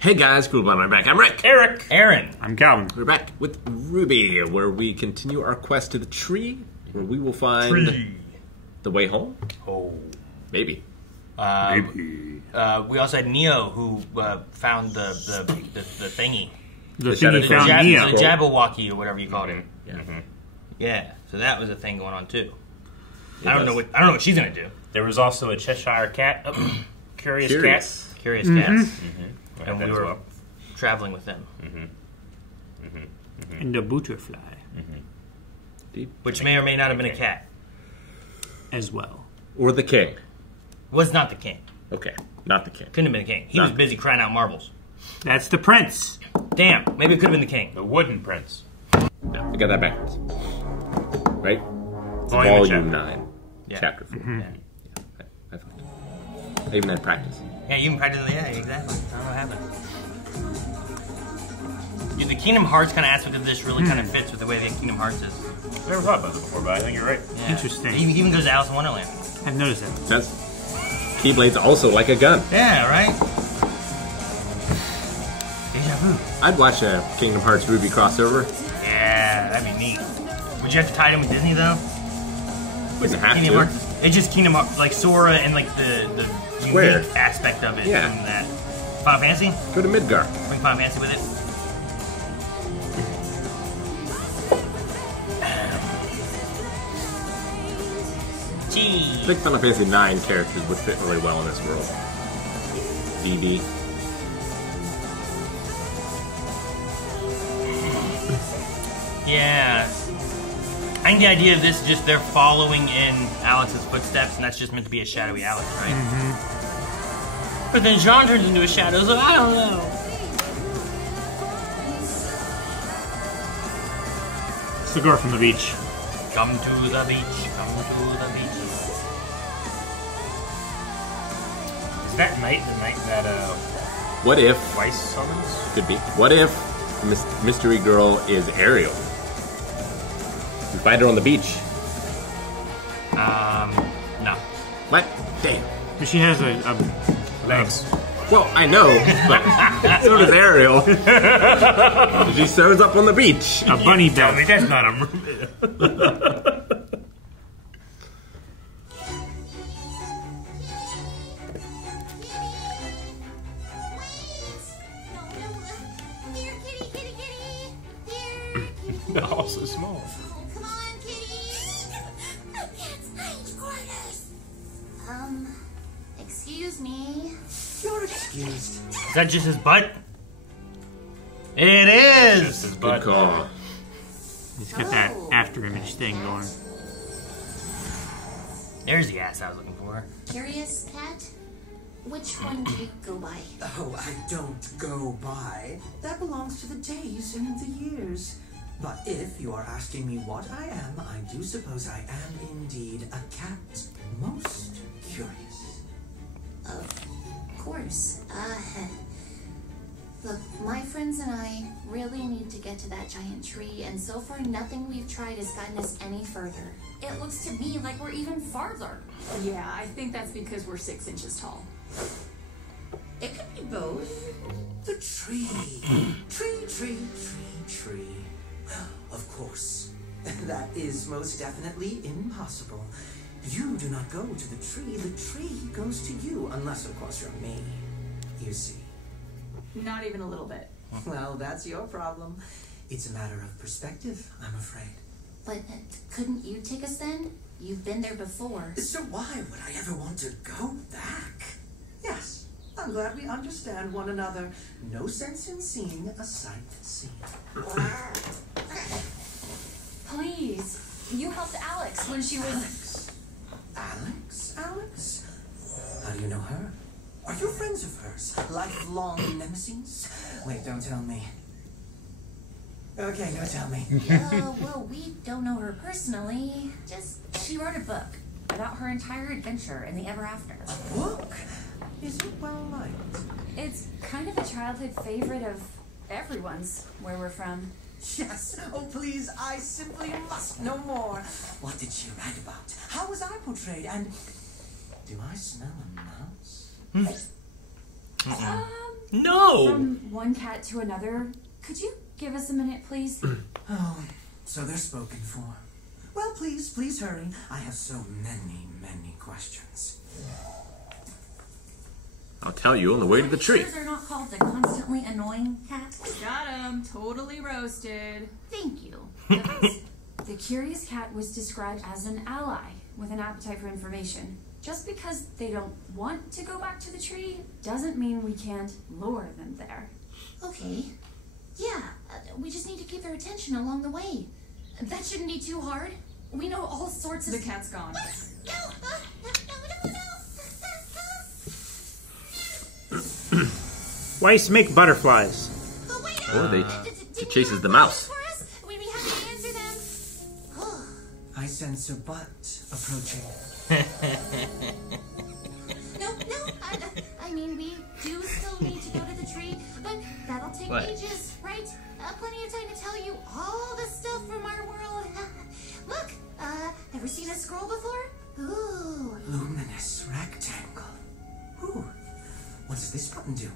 Hey guys, cool button. I'm back. I'm Rick. Eric. Aaron. I'm Calvin. We're back with Ruby, where we continue our quest to the tree, where we will find the way home. Oh. Maybe. Maybe. We also had Neo, who found the thingy. The thing he found Neo. The Jabberwocky, or whatever you called him. Yeah. Mm-hmm. Yeah. So that was a thing going on too. I don't know what she's gonna do. There was also a Cheshire cat. Curious cat. Curious cats. Mm-hmm. And we were traveling with them. And the butterfly. Which may or may not have been a cat. As well. Or the king. Was not the king. Okay, not the king. Couldn't have been the king. He was busy crying out marbles. That's the prince. Damn. Maybe it could have been the king. The wooden prince. No, I got that backwards. Right? Volume 9. Yeah. Chapter 4. Yeah. I fucked up. I even had practice. Yeah, you can practice. Yeah, exactly. I don't know what happened. Yeah, the Kingdom Hearts kind of aspect of this really kind of fits with the way the Kingdom Hearts is. I never thought about this before, but I think you're right. Yeah. Interesting. It even goes to Alice in Wonderland. I've noticed that. It does. Keyblade's also like a gun. Yeah, right? Deja vu. I'd watch a Kingdom Hearts Ruby crossover. Yeah, that'd be neat. Would you have to tie it in with Disney, though? Wouldn't have Kingdom to. Hearts, it's just Kingdom Hearts, like Sora and like the Square unique aspect of it. Yeah. From that. Final Fantasy? Go to Midgar. Bring Final Fantasy with it. I think Final Fantasy 9 characters would fit really well in this world. DD. Yeah. I think the idea of this is just they're following in Alex's footsteps, and that's just meant to be a shadowy Alex, right? Mm-hmm. But then Jean turns into a shadow, so I don't know. It's the girl from the beach. Come to the beach, come to the beach. Is that night the night that What if... Weiss summons? Could be. What if the mystery girl is Ariel? You find her on the beach. No. What? Damn. But she has a legs. Well, I know, but so does Ariel. She shows up on the beach. A bunny belt. That's not a... Oh, so small. Come on, kitty. It's nice quarters. Excuse me. You're excused. Is that just his butt? It is! His Good butt. call. He's got that after image thing going. There's the ass I was looking for. Curious cat? Which one do you go by? Oh, I don't go by. That belongs to the days and the years. But if you are asking me what I am, I do suppose I am indeed a cat. Most curious. Of course. Look, my friends and I really need to get to that giant tree, and so far nothing we've tried has gotten us any further. It looks to me like we're even farther. Yeah, I think that's because we're 6 inches tall. It could be both. The tree. Tree. Of course. That is most definitely impossible. You do not go to the tree goes to you, unless of course you're me. You see. Not even a little bit. Well, that's your problem. It's a matter of perspective, I'm afraid. But couldn't you take us then? You've been there before. So why would I ever want to go back? Yes, I'm glad we understand one another. No sense in seeing a sight seen. Please. You helped Alex when she was... Alex? How do you know her? Are you friends of hers? Lifelong nemesis? Wait, don't tell me. Okay, go tell me. Well, we don't know her personally. Just, she wrote a book about her entire adventure in the ever after. A book? Is it well liked? It's kind of a childhood favorite of everyone's, where we're from. Yes. Oh, please, I simply must know more. What did she write about? How was I portrayed? And do I smell a mouse? No! From one cat to another. Could you give us a minute, please? Oh, so they're spoken for. Well, please hurry. I have so many questions. I'll tell you on the way to the tree. Are not called the constantly annoying cat. Got him. Totally roasted. Thank you. The curious cat was described as an ally with an appetite for information. Just because they don't want to go back to the tree doesn't mean we can't lure them there. Okay. Yeah, we just need to keep their attention along the way. That shouldn't be too hard. We know all sorts of... The cat's gone. No! Mice make butterflies. But wait, Or it chases the mouse. We'd be happy to answer them. I sense a butt approaching. No, I mean, we do still need to go to the tree, but that'll take ages, right? Plenty of time to tell you all the stuff from our world. Look, ever seen a scroll before? Ooh. Luminous rectangle. Ooh. What does this button do?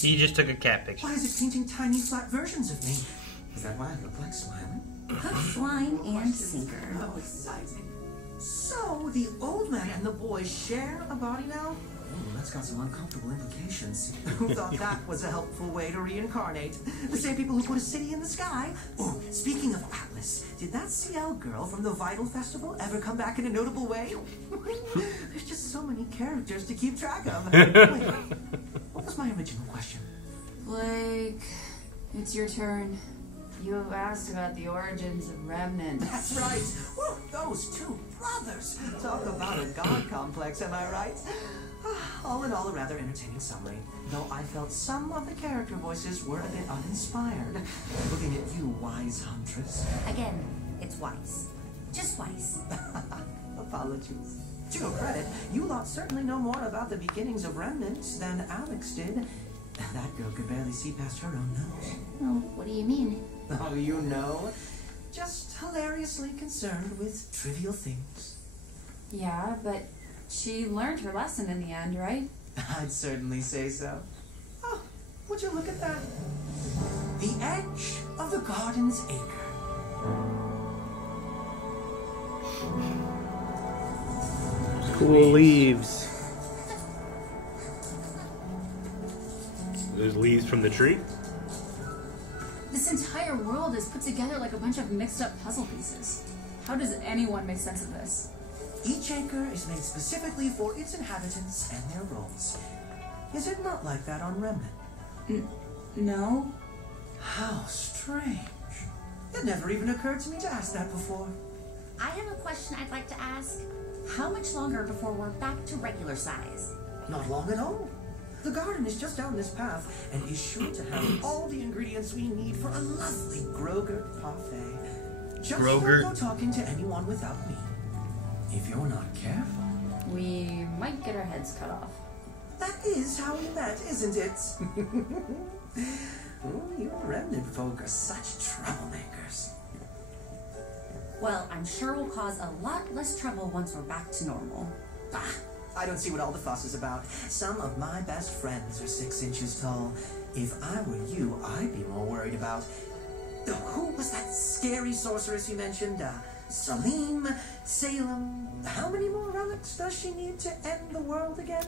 He just took a cat picture. Why is it painting tiny flat versions of me? Is that why I look like smiling? Hook, line, and sinker. How exciting. So, the old man and the boy share a body now? Oh, that's got some uncomfortable implications. Who thought that was a helpful way to reincarnate? The same people who put a city in the sky. Oh, speaking of Atlas, did that CL girl from the Vital Festival ever come back in a notable way? There's just so many characters to keep track of. Wait, what was my original question? Blake, it's your turn. You asked about the origins of Remnant. That's right. Woo, those two brothers. Talk about a god complex, am I right? All in all, a rather entertaining summary, though I felt some of the character voices were a bit uninspired. Looking at you, wise huntress. Again, it's wise. Just wise. Apologies. To your credit, you lot certainly know more about the beginnings of Remnant than Alex did. That girl could barely see past her own nose. Oh, what do you mean? Oh, you know. Just hilariously concerned with trivial things. Yeah, but she learned her lesson in the end, right? I'd certainly say so. Oh, would you look at that? The edge of the garden's acre. Cool leaves. There's leaves from the tree? This entire world is put together like a bunch of mixed up puzzle pieces. How does anyone make sense of this? Each acre is made specifically for its inhabitants and their roles. Is it not like that on Remnant? No. How strange. It never even occurred to me to ask that before. I have a question I'd like to ask. How much longer before we're back to regular size? Not long at all. The garden is just down this path and is sure to have all the ingredients we need for a lovely Grogurt parfait. Just don't go talking to anyone without me. If you're not careful. We might get our heads cut off. That is how we met, isn't it? Oh, you Remnant folk are such troublemakers. Well, I'm sure we'll cause a lot less trouble once we're back to normal. Bah, I don't see what all the fuss is about. Some of my best friends are 6 inches tall. If I were you, I'd be more worried about... Who was that scary sorceress you mentioned? Salim? Salem? How many more relics does she need to end the world again?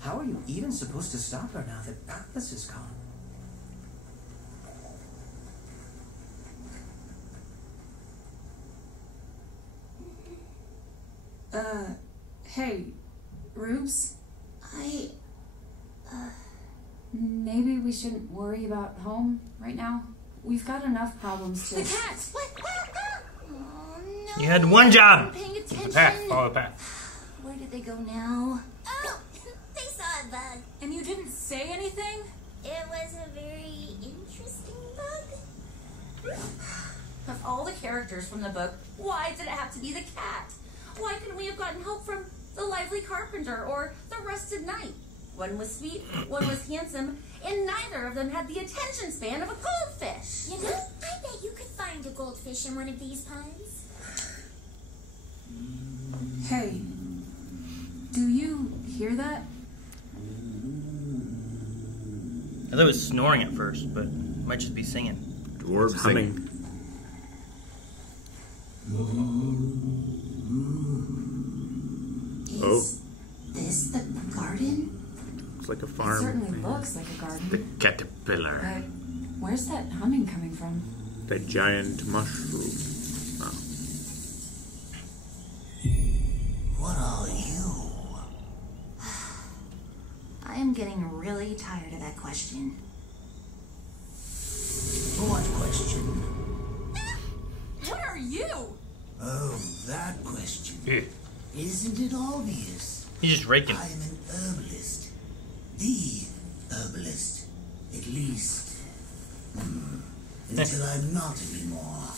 How are you even supposed to stop her now that Atlas is gone? Hey, Rubes? Maybe we shouldn't worry about home right now. We've got enough problems to... The cats! What? Oh, no. You had one job. I'm paying attention. The path. Follow the path. Where did they go now? Oh, they saw a bug. And you didn't say anything? It was a very interesting bug. Of all the characters from the book, why did it have to be the cat? Why couldn't we have gotten help from the lively carpenter or the rusted knight? One was sweet, one was handsome, and neither of them had the attention span of a goldfish. You know, I bet you could find a goldfish in one of these ponds. Hey, do you Hear that? I thought it was snoring at first, but it might just be singing. Dwarves humming. Is this the garden? It's like a It farm. certainly looks like a garden. The caterpillar. But where's that humming coming from? That giant mushroom. Oh. What are you? I am getting really tired of that question. What question? What are you? Oh, that question. Ew. Isn't it obvious? He's just raking. I'm an herbalist. The herbalist. At least. Until I'm not anymore.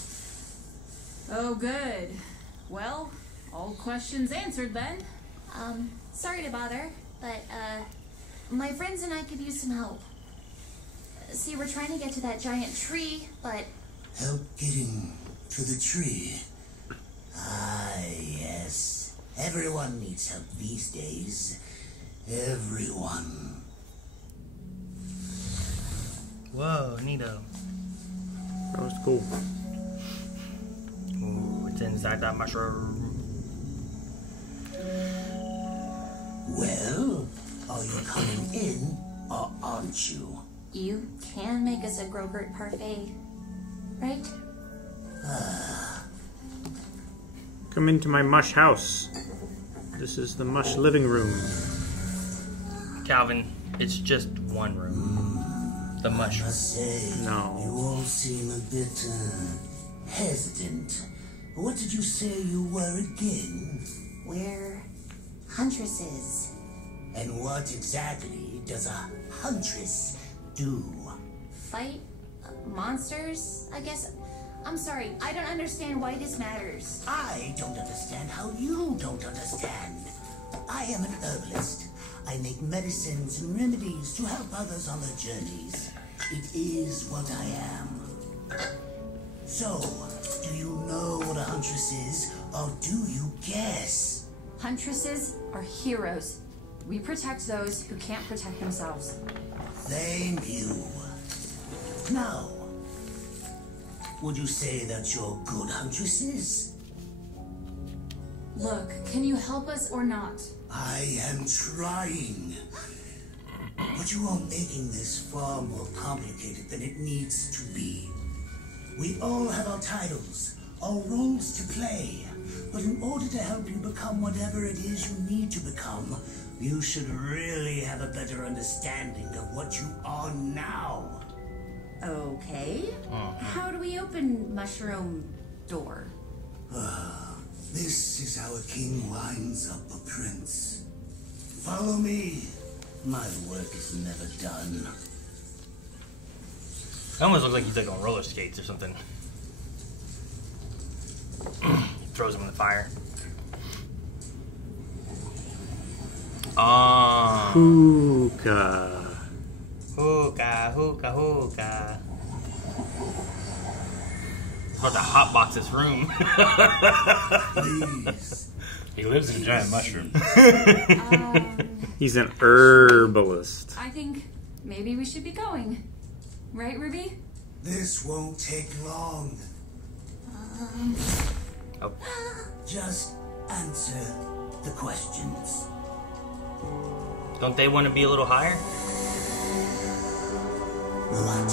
Oh, good. Well, all questions answered then. Sorry to bother, but, my friends and I could use some help. See, we're trying to get to that giant tree, but... Help getting to the tree. Ah, yes. Everyone needs help these days. Everyone. Whoa, neato. That was cool. Ooh, it's inside that mushroom. Well, are you coming in or aren't you? You can make us a Grogurt parfait, right? Come into my mush house. This is the mush living room. Calvin, it's just one room. The I mushroom. must say, No. you all seem a bit, hesitant. What did you say you were again? We're huntresses. And what exactly does a huntress do? Fight monsters, I guess. I'm sorry, I don't understand why this matters. I don't understand how you don't understand. I am an herbalist. I make medicines and remedies to help others on their journeys. It is what I am. So, do you know what a huntress is, or do you guess? Huntresses are heroes. We protect those who can't protect themselves. Thank you. Now, would you say that you're good huntresses? Look, can you help us or not? I am trying. But you are making this far more complicated than it needs to be. We all have our titles, our roles to play. But in order to help you become whatever it is you need to become, you should really have a better understanding of what you are now. Okay. How do we open mushroom door? This is how a king winds up a prince. Follow me. My work is never done. It almost looks like he's like on roller skates or something. Throws him in the fire. Ah. Hookah. Hookah, hookah, hookah. About to hotbox this room. Please. He lives in a giant mushroom. He's an herbalist. I think maybe we should be going. Right, Ruby? This won't take long. Oh. Just answer the questions. Don't they want to be a little higher? What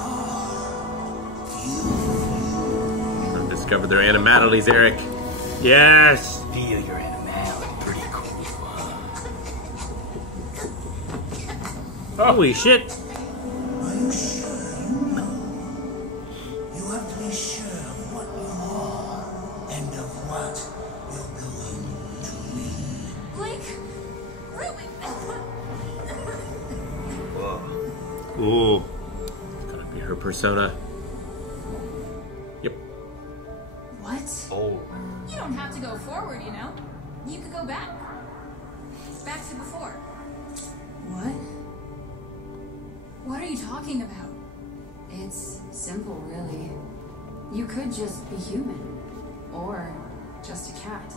are you? I've discovered their animalities, Eric. Yes. Feel your animality. Pretty cool. Holy shit. Are you sure you know? You have to be sure of what you are and of what you're going to be. Blake! Ruby! Whoa. Ooh. It's gonna be her persona. Yep. What? Oh. You don't have to go forward, you know. You could go back. Back to before. What? What are you talking about? It's simple, really. You could just be human. Or just a cat,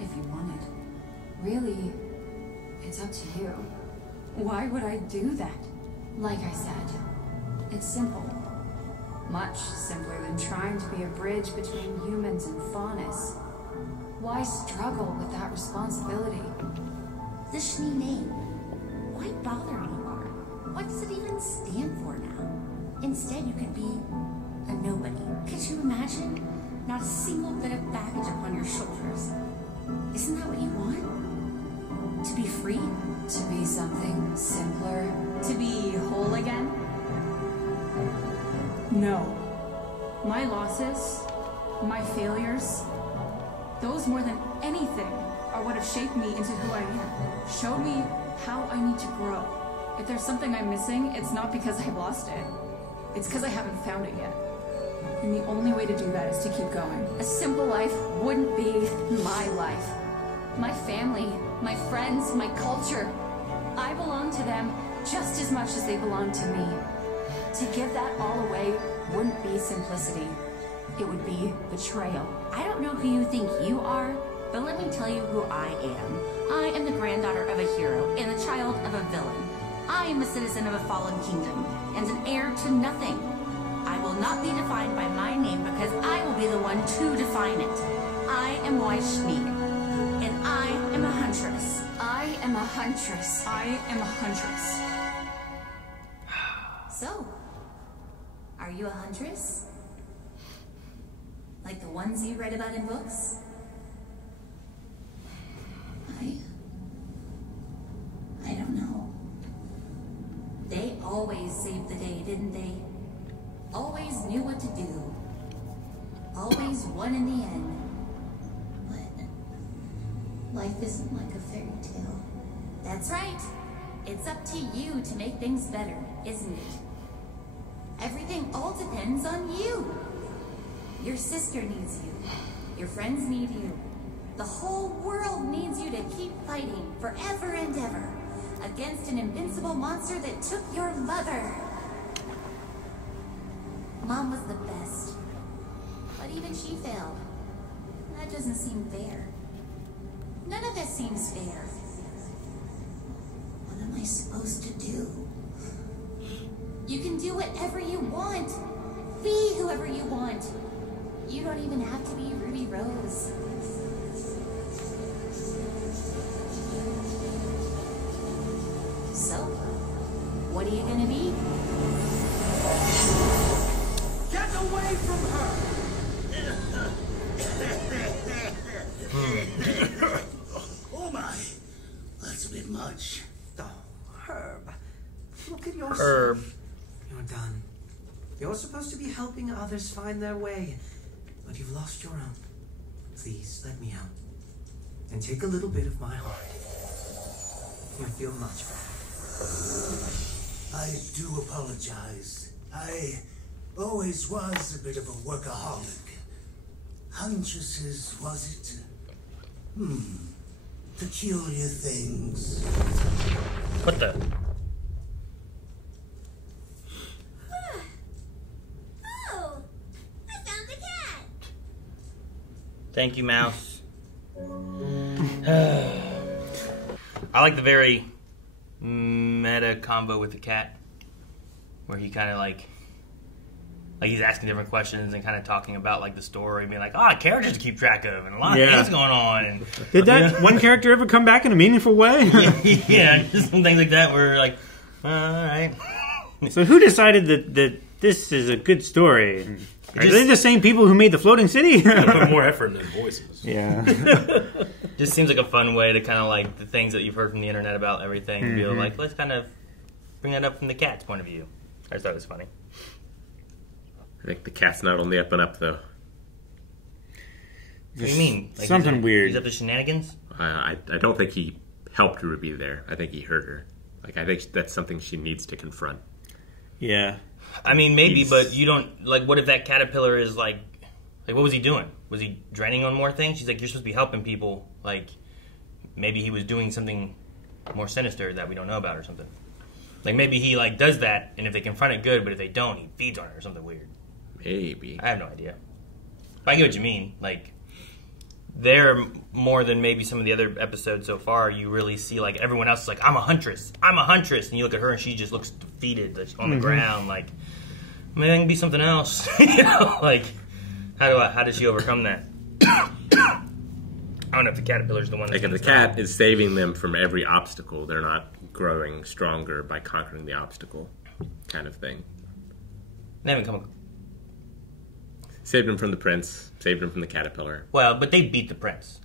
if you wanted. Really, It's up to you. Why would I do that? Like I said, it's simple. Much simpler than trying to be a bridge between humans and Faunus. Why struggle with that responsibility? The Shni name. Why bother anymore? What does it even stand for now? Instead, you could be a nobody. Could you imagine? Not a single bit of baggage upon your shoulders. Isn't that what you want? To be free? To be something simpler? To be whole again? No. My losses, my failures, those more than anything are what have shaped me into who I am. Showed me how I need to grow. If there's something I'm missing, it's not because I've lost it. It's because I haven't found it yet. And the only way to do that is to keep going. A simple life wouldn't be my life. My family, my friends, my culture. I belong to them just as much as they belong to me. To give that all away wouldn't be simplicity. It would be betrayal. I don't know who you think you are, but let me tell you who I am. I am the granddaughter of a hero and the child of a villain. I am a citizen of a fallen kingdom and an heir to nothing. I will not be defined by my name because I will be the one to define it. I am Wai Shni, and I am a huntress. I am a huntress. I am a huntress. So, are you a huntress? Like the ones you read about in books? I don't know. They always saved the day, didn't they? Always knew what to do. Always won in the end. But life isn't like a fairy tale. That's right. It's up to you to make things better, isn't it? Everything all depends on you. Your sister needs you. Your friends need you. The whole world needs you to keep fighting forever and ever against an invincible monster that took your mother. Mom was the best, but even she failed. That doesn't seem fair. None of it seems fair. What am I supposed to do? You can do whatever you want. Be whoever you want. You don't even have to be Ruby Rose. So, what are you gonna be? Get away from her! Oh my, that's a bit much. Oh, Herb. Look at yourself. Herb. You're done. You're supposed to be helping others find their way, but you've lost your own. Please, let me out. And take a little bit of my heart. You'll feel much better. I do apologize. I always was a bit of a workaholic. Huntresses, was it? Peculiar things. What the? Oh, I found the cat. Thank you, Mouse. I like the very meta combo with the cat, where he kind of like he's asking different questions and kind of talking about like the story, being like, characters to keep track of and a lot of things going on. And did that one character ever come back in a meaningful way? yeah, just some things like that where like, all right. So who decided that this is a good story? Are they the same people who made the floating city? Put more effort in their voices. Yeah. Just seems like a fun way to kind of like the things that you've heard from the internet about everything. Mm-hmm. Be like, let's kind of bring that up from the cat's point of view. I just thought it was funny. I think the cat's not on the up and up, though. What do you mean? Like, something weird. He's up to shenanigans? I don't think he helped Ruby there. I think he hurt her. Like, I think that's something she needs to confront. Yeah. I mean, maybe, but you don't... Like, what if that caterpillar is, like... Like, what was he doing? Was he draining on more things? She's like, you're supposed to be helping people. Like, maybe he was doing something more sinister that we don't know about or something. Like, maybe he, like, does that, and if they confront it, good, but if they don't, he feeds on it or something weird. Maybe. I have no idea. But I get what you mean. Like, there more than maybe some of the other episodes so far, you really see like everyone else is like, I'm a huntress, and you look at her and she just looks defeated on the ground. Like, maybe I can be something else. Like how does she overcome that? I don't know if the caterpillar's the one. Like if the cat is saving them from every obstacle, they're not growing stronger by conquering the obstacle, kind of thing. They haven't come. Saved him from the prince. Saved him from the caterpillar. Well, but they beat the prince.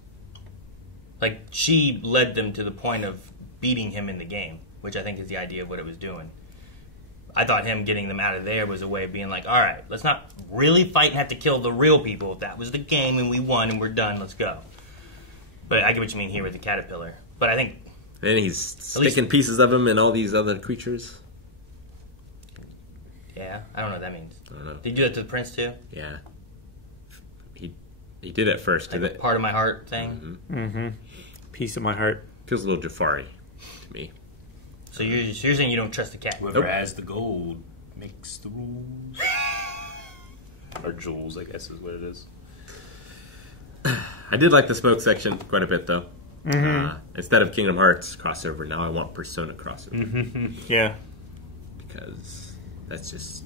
Like, she led them to the point of beating him in the game, which I think is the idea of what it was doing. I thought him getting them out of there was a way of being like, all right, let's not really fight and have to kill the real people. If that was the game and we won and we're done, let's go. But I get what you mean here with the caterpillar. But I think... And he's sticking pieces of him in all these other creatures. Yeah, I don't know what that means. I don't know. Did he do that to the prince too? Yeah. He did it first. Like a part of my heart thing? Piece of my heart. Feels a little Jafari to me. So you're saying you don't trust the cat? Whoever has the gold makes the rules. Or jewels, I guess is what it is. I did like the smoke section quite a bit, though. Instead of Kingdom Hearts crossover, now I want Persona crossover. Yeah. Because that's just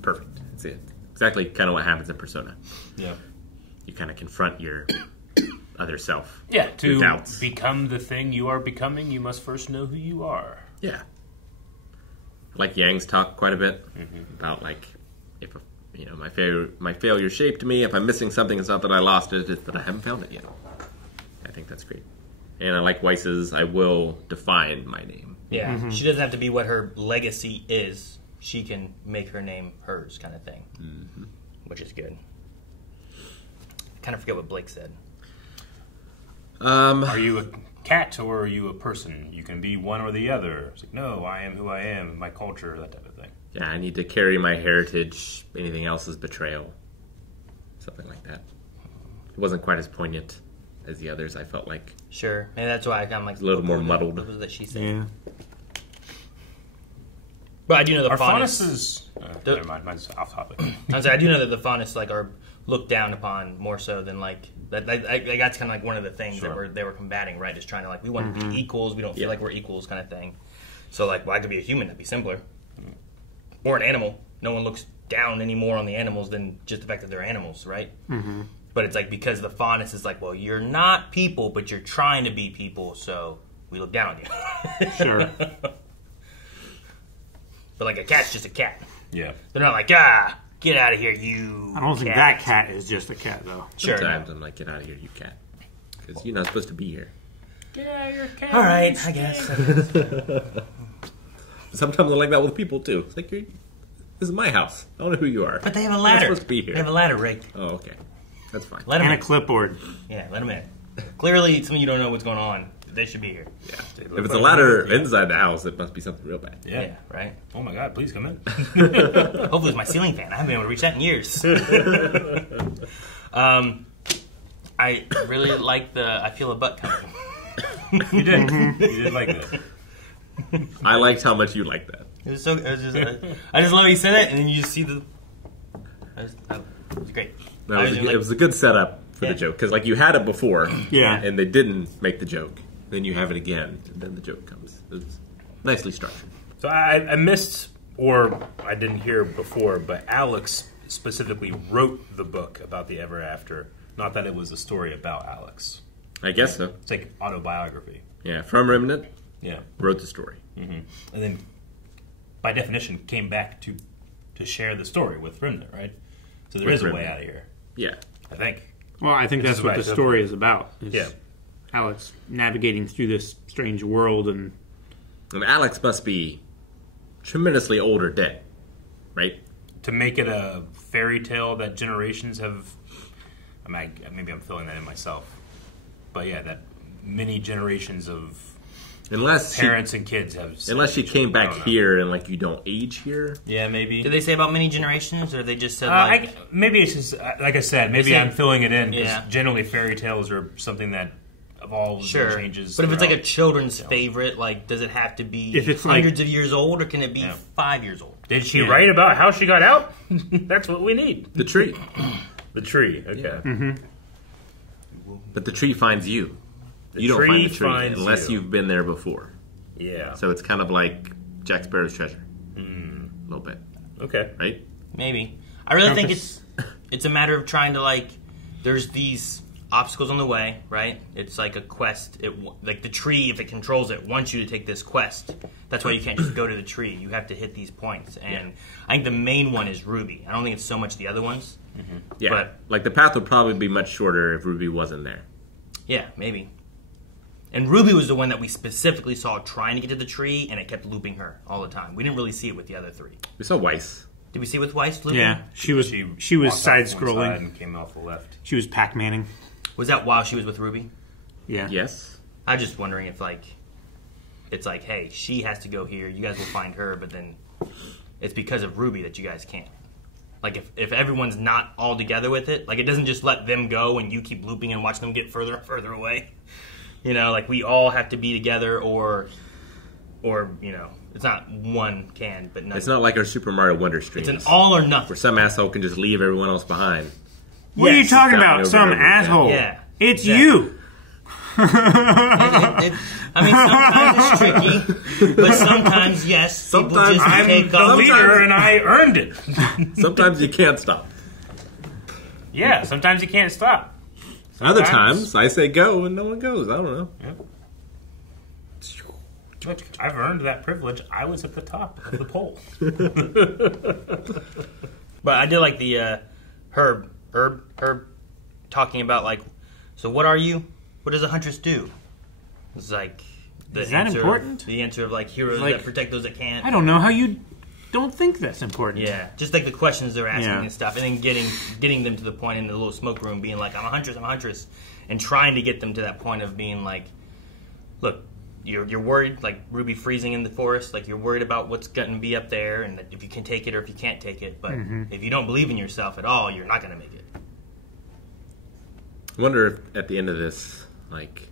perfect. That's it. Exactly kind of what happens in Persona. Yeah. You kind of confront your other self. Yeah, to doubts. become the thing you are becoming, you must first know who you are. Yeah. Like Yang's talk quite a bit about like if my failure shaped me. If I'm missing something, it's not that I lost it; it's that I haven't found it yet. I think that's great. And I like Weiss's I will define my name. Yeah, she doesn't have to be what her legacy is. She can make her name hers, kind of thing, which is good. I kind of forget what Blake said. Are you a cat or are you a person? You can be one or the other. It's like, no, I am who I am, my culture, that type of thing. Yeah, I need to carry my heritage. Anything else is betrayal. Something like that. It wasn't quite as poignant as the others, I felt like. Sure, and that's why I'm like a little more muddled. What was that she said? Yeah. But I do know the Faunus never mind, mine's off topic. I do know that the Faunus like are looked down upon more so than like that. That's kind of like one of the things that they were combating, right? Just trying to like we want to be equals. We don't feel like we're equals, kind of thing. So like, well, I could be a human. That'd be simpler. Or an animal. No one looks down anymore on the animals than just the fact that they're animals, right? But it's like because the Faunus is like, well, you're not people, but you're trying to be people, so we look down on you. Sure. But like a cat's just a cat. Yeah. They're not like, get out of here, you I don't think that cat is just a cat, though. Sure. Sometimes I'm like, get out of here, you cat. Because you're not supposed to be here. Get out of your cat. All right, I guess. Sometimes I'm like that with people, too. It's like, this is my house. I don't know who you are. But they have a You're ladder. not supposed to be here. They have a ladder, Rick. Oh, okay. That's fine. Let them And in. a clipboard. Yeah, let them in. Clearly, some of you don't know what's going on. They should be here. Yeah. If it's a ladder inside the house, it must be something real bad. Yeah, right? Oh my god, please come in. Hopefully it's my ceiling fan. I haven't been able to reach that in years. I really like the I feel a butt coming. You did. You did like that. I liked how much you liked that. It was I just love how you said it, and then you just see the... It was great. It was a good setup for the joke. Because like you had it before, Yeah. and they didn't make the joke. Then you have it again, and then the joke comes. It was nicely structured. So I missed, or I didn't hear before, but Alex specifically wrote the book about the Ever After. Not that it was a story about Alex. I guess so. It's like autobiography. Yeah, from Remnant, Yeah. wrote the story. And then, by definition, came back to share the story with Remnant, right? So there With is a way Remnant. out of here, Yeah. I think. Well, I think This that's is what what the I- story is about. Is Yeah. Alex navigating through this strange world and... And Alex must be tremendously old or dead, right? To make it a fairy tale that generations have... maybe I'm filling that in myself. But yeah, that many generations of parents and kids have... Unless she came I back don't know. here and like you don't age here. Yeah, maybe. Did they say about many generations, or they just said like... maybe it's just, like I said, maybe They say- I'm filling it in. 'Cause Yeah. generally fairy tales are something that evolves Sure, and changes. but if it's like a throughout. children's favorite, like, does it have to be If it's hundreds of years old, or can it be 5 years old? Did she write about how she got out? That's what we need. The tree. The tree, okay. But the tree finds you. You don't find the tree unless you've been there before. Yeah. So it's kind of like Jack Sparrow's treasure. A little bit. Okay. Right? Maybe. I really think it's a matter of trying to, like, there's these obstacles on the way, right? It's like a quest. Like the tree, if it controls it, wants you to take this quest. That's why you can't just go to the tree. You have to hit these points. And I think the main one is Ruby. I don't think it's so much the other ones. Yeah. But, like the path would probably be much shorter if Ruby wasn't there. Yeah, maybe. And Ruby was the one that we specifically saw trying to get to the tree, and it kept looping her all the time. We didn't really see it with the other three. We saw Weiss. Did we see it with Weiss looping? Yeah, she was side scrolling and came off the left. She was Pac-Manning. Was that while she was with Ruby? Yeah. Yes. I'm just wondering if, like, it's like, hey, she has to go here. You guys will find her, but then it's because of Ruby that you guys can't. Like, if everyone's not all together with it, like, it doesn't just let them go and you keep looping and watch them get further and further away. You know, like, we all have to be together or you know, it's not one can, but nothing. It's not like our Super Mario Wonder streams. It's an all or nothing. Where some asshole can just leave everyone else behind. What are you talking about? Some asshole. Yeah. It's you. I mean, sometimes it's tricky, but sometimes, yes. Sometimes I'm the leader and I earned it. Sometimes you can't stop. Yeah, sometimes you can't stop. Other times, I say go and no one goes. I don't know. Yep. Look, I've earned that privilege. I was at the top of the pole. But I did like the Herb talking about, like, so what are you? What does a huntress do? It's like the Is that answer important? The answer of, like, heroes that protect those that can't. I don't know how you don't think that's important. Yeah, just like the questions they're asking and stuff, and then getting them to the point in the little smoke room, being like, I'm a huntress, and trying to get them to that point of being like, look, you're worried, like Ruby freezing in the forest, like you're worried about what's going to be up there, and that if you can take it or if you can't take it, but if you don't believe in yourself at all, you're not going to make it. I wonder if at the end of this, like,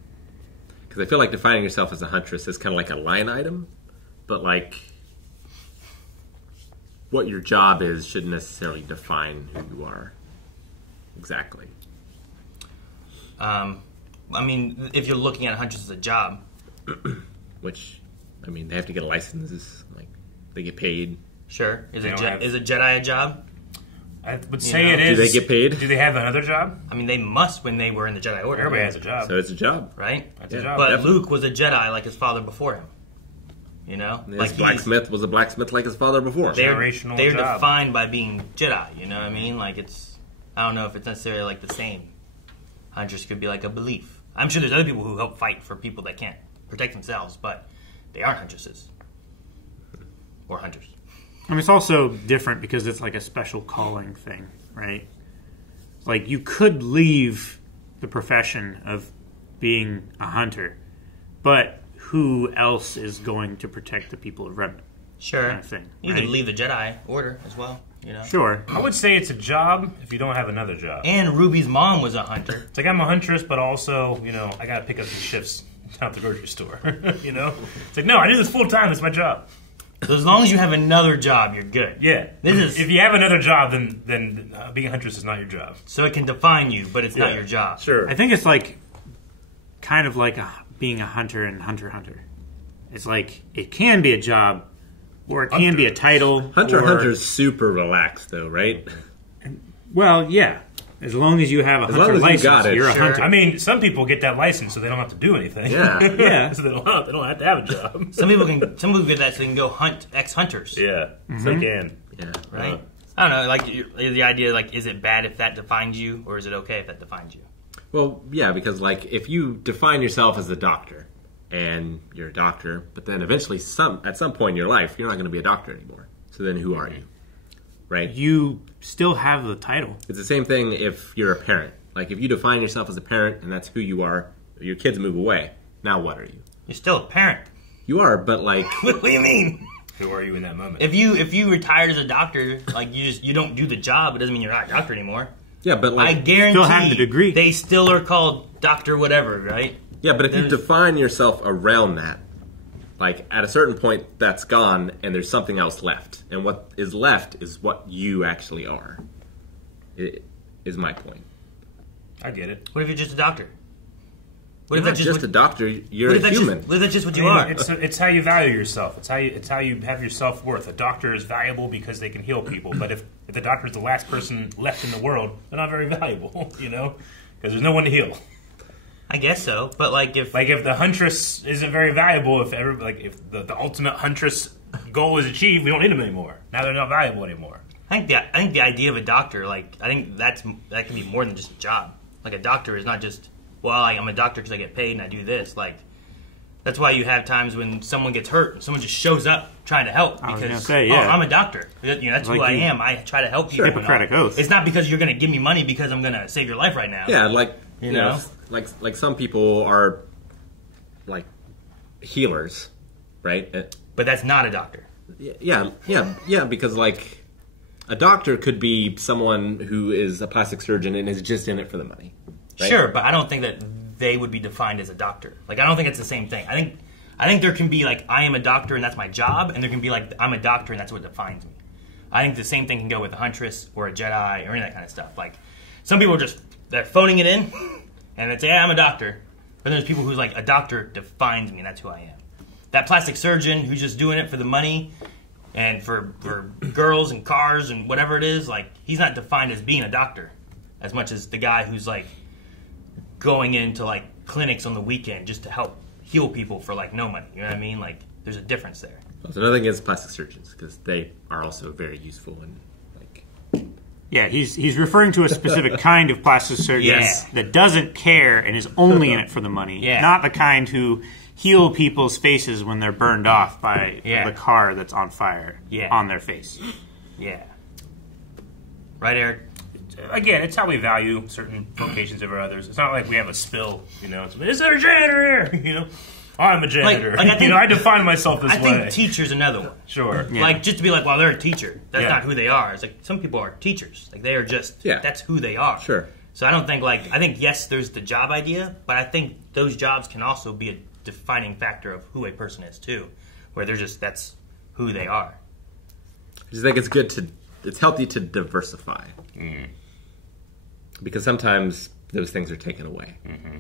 because I feel like defining yourself as a huntress is kind of like a line item, but like what your job is shouldn't necessarily define who you are exactly. I mean, if you're looking at a huntress as a job, which, I mean, they have to get licenses, like they get paid. Sure, is a Jedi a job? I would say it is. Do they get paid? Do they have another job? I mean, they must when they were in the Jedi Order. Everybody has a job. So it's a job. Right? That's a job. But definitely. Luke was a Jedi like his father before him. You know? His Like blacksmith was a blacksmith like his father before. They're Generational job. defined by being Jedi, you know what I mean? Like, it's... I don't know if it's necessarily, like, the same. Huntress could be, like, a belief. I'm sure there's other people who help fight for people that can't protect themselves, but they aren't huntresses. Or hunters. I mean, it's also different because it's like a special calling thing, right? Like, you could leave the profession of being a hunter, but who else is going to protect the people of Remnant? Sure. Kind of thing, You right? could leave the Jedi Order as well, you know? Sure. I would say it's a job if you don't have another job. And Ruby's mom was a hunter. It's like I'm a huntress, but also, you know, I got to pick up these shifts down at the grocery store. You know? It's like, no, I do this full time. That's my job. So as long as you have another job, you're good. Yeah. If you have another job, then being a huntress is not your job. So it can define you, but it's not your job. Sure. I think it's like kind of like being a hunter in Hunter x Hunter. It's like it can be a job, or it can be a title. Hunter x Hunter's super relaxed, though, right? Well, yeah. As long as you have a hunter license, you're a hunter. I mean, some people get that license so they don't have to do anything. Yeah. Yeah. So they don't have to have a job. Some people get that so they can go hunt ex-hunters. Yeah. So they can. Yeah. Right? I don't know, like, the idea, like, is it bad if that defines you, or is it okay if that defines you? Well, yeah, because, like, if you define yourself as a doctor, and you're a doctor, but then eventually at some point in your life, you're not going to be a doctor anymore. So then who are you? Right? You still have the title. It's the same thing if you're a parent. Like, if you define yourself as a parent, and that's who you are, your kids move away, now what are you? You're still a parent. You are, but, like... What do you mean? Who are you in that moment? If you retired as a doctor, like, you don't do the job, it doesn't mean you're not a doctor anymore. Yeah, but, like... I guarantee still have the degree. They still are called doctor whatever, right? Yeah, but if you define yourself around that, like, at a certain point, that's gone, and there's something else left. And what is left is what you actually are, is my point. I get it. What if you're just a doctor? What You're if not that's just a doctor. You're a human. What if that's just what I you mean, are? It's how you value yourself. It's how you have your self-worth. A doctor is valuable because they can heal people. But if the doctor is the last person left in the world, they're not very valuable, you know? Because there's no one to heal. I guess so. But like if the huntress isn't very valuable, if the ultimate huntress goal is achieved, we don't need them anymore. Now they're not valuable anymore. I think the idea of a doctor, like, I think that can be more than just a job. Like, a doctor is not just, well, I'm a doctor because I get paid and I do this. Like, that's why you have times when someone gets hurt and someone just shows up trying to help because, I'm a doctor. You know, that's like who I am. I try to help people. Hippocratic oath. It's not because you're going to give me money because I'm going to save your life right now. Yeah, like, you know, like some people are, like, healers, right? But that's not a doctor. Yeah, because, like, a doctor could be someone who is a plastic surgeon and is just in it for the money. Right? Sure, but I don't think that they would be defined as a doctor. Like, I don't think it's the same thing. I think there can be, like, I am a doctor and that's my job, and there can be, like, I'm a doctor and that's what defines me. I think the same thing can go with a huntress or a Jedi or any of that kind of stuff. Like, some people are they're phoning it in, and they say, yeah, I'm a doctor. But there's people who's like, a doctor defines me and that's who I am. That plastic surgeon who's just doing it for the money and for girls and cars and whatever it is, like, he's not defined as being a doctor as much as the guy who's, like, going into, like, clinics on the weekend just to help heal people for, like, no money. You know what I mean? Like, there's a difference there. There's another thing against plastic surgeons because they are also very useful and, like... Yeah, he's referring to a specific kind of plastic surgeon that doesn't care and is only in it for the money. Yeah. Not the kind who heal people's faces when they're burned off by the car that's on fire on their face. Yeah. Right, Eric? Again, it's how we value certain vocations over others. It's not like we have a spill, you know. Is there a janitor here? You know, I'm a janitor. Like I think, I define myself this way. I think teacher's another one. Sure. Yeah. Like, just to be like, well, they're a teacher. That's not who they are. It's like, some people are teachers. Like, they are just, that's who they are. Sure. So I don't think, like, I think, yes, there's the job idea, but I think those jobs can also be a defining factor of who a person is, too. Where they're just, that's who they are. I just think it's healthy to diversify. Mm. Because sometimes those things are taken away. Mm-hmm.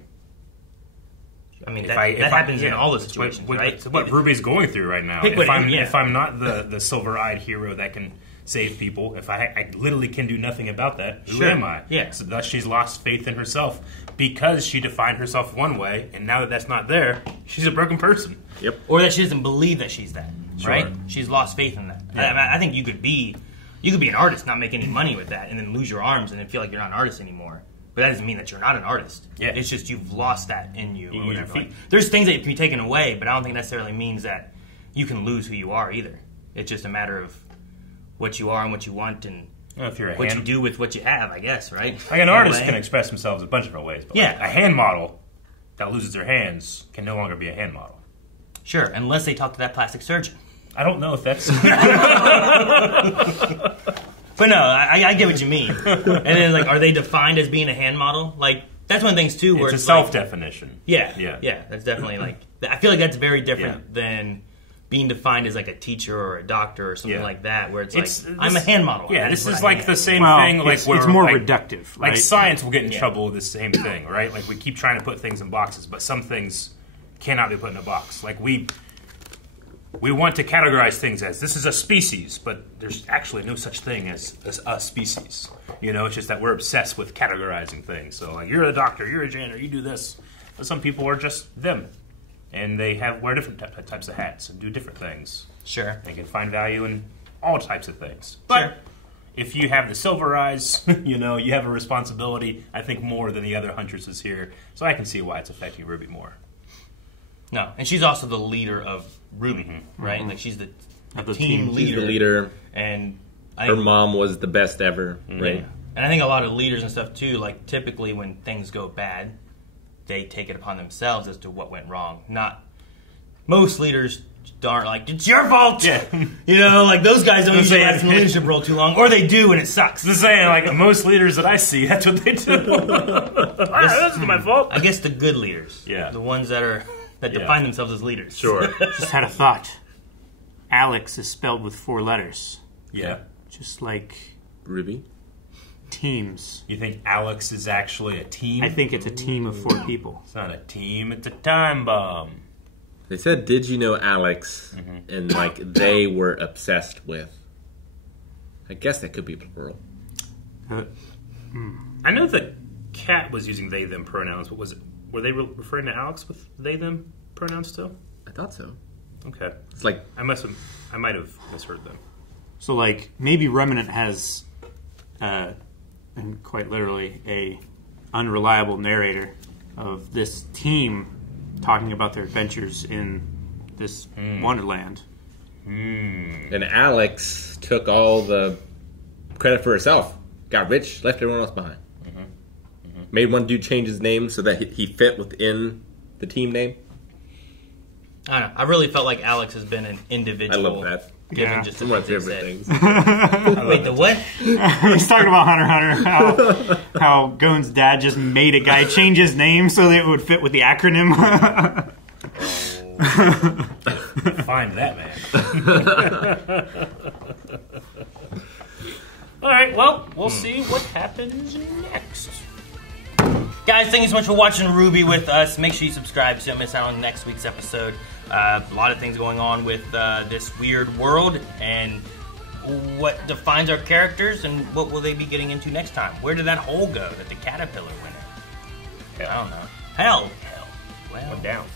I mean, that happens in all the situations, right? It's what Ruby's going through right now. If I'm not the silver-eyed hero that can save people, if I literally can do nothing about that, who am I? Yeah. So thus she's lost faith in herself because she defined herself one way, and now that that's not there, she's a broken person. Yep. Or that she doesn't believe that she's that, right? She's lost faith in that. Yeah. I think you could be an artist, not make any money with that, and then lose your arms and then feel like you're not an artist anymore. But that doesn't mean that you're not an artist. Yeah. It's just you've lost that in you. Or whatever. Like, there's things that can be taken away, but I don't think necessarily means that you can lose who you are either. It's just a matter of what you are and what you want and what you do with what you have, I guess, right? Like an artist can express themselves a bunch of different ways. But like a hand model that loses their hands can no longer be a hand model. Sure, unless they talk to that plastic surgeon. I don't know if that's... But no, I get what you mean. And then, like, are they defined as being a hand model? Like, that's one of the things, too, where it's a self-definition. Yeah, that's definitely, like... I feel like that's very different than being defined as, like, a teacher or a doctor or something like that, where it's like, I'm a hand model. Yeah, this is like the same thing. Like it's more reductive, right? Like, science will get in trouble with the same thing, right? Like, we keep trying to put things in boxes, but some things cannot be put in a box. Like, we want to categorize things as this is a species, but there's actually no such thing as a species. You know, it's just that we're obsessed with categorizing things. So, like, you're a doctor, you're a janitor, you do this. But some people are just them, and they wear different types of hats and do different things. Sure. They can find value in all types of things. But if you have the silver eyes, you know, you have a responsibility, I think, more than the other huntresses here. So I can see why it's affecting Ruby more. No, and she's also the leader of Ruby, right? Like, she's the team leader. She's the leader. And her mom was the best ever, right? And I think a lot of leaders and stuff, too, like, typically when things go bad, they take it upon themselves as to what went wrong. Most leaders aren't like, it's your fault! Yeah. You know, like, those guys don't usually last in the leadership role too long, or they do and it sucks. Just saying, like, most leaders that I see, that's what they do. This is my fault. I guess the good leaders. Yeah. The ones that define themselves as leaders. Sure. Just had a thought. Alex is spelled with 4 letters. Yeah. Just like... Ruby? teams. You think Alex is actually a team? I think it's a team of 4 people. It's not a team, it's a time bomb. They said, "Did you know Alex?" And like they were obsessed with. I guess that could be plural. I know the cat was using they them pronouns, but were they referring to Alex with they them pronouns still? I thought so. Okay, It's like I might have misheard them. So, like, maybe Remnant has, and quite literally, a unreliable narrator of this team talking about their adventures in this Wonderland. and Alex took all the credit for herself. Got rich, left everyone else behind. Made one dude change his name so that he fit within the team name. I don't know. I really felt like Alex has been an individual. I love that. Given just One of my the favorite things. Wait, the what? He's talking about Hunter x Hunter, how Gon's dad just made a guy change his name so that it would fit with the acronym. Find that man. All right, well, we'll see what happens next. Guys, thank you so much for watching RWBY with us. Make sure you subscribe so you don't miss out on next week's episode. A lot of things going on with this weird world and what defines our characters and what will they be getting into next time. Where did that hole go that the caterpillar went in? I don't know. Hell. Well, Went down.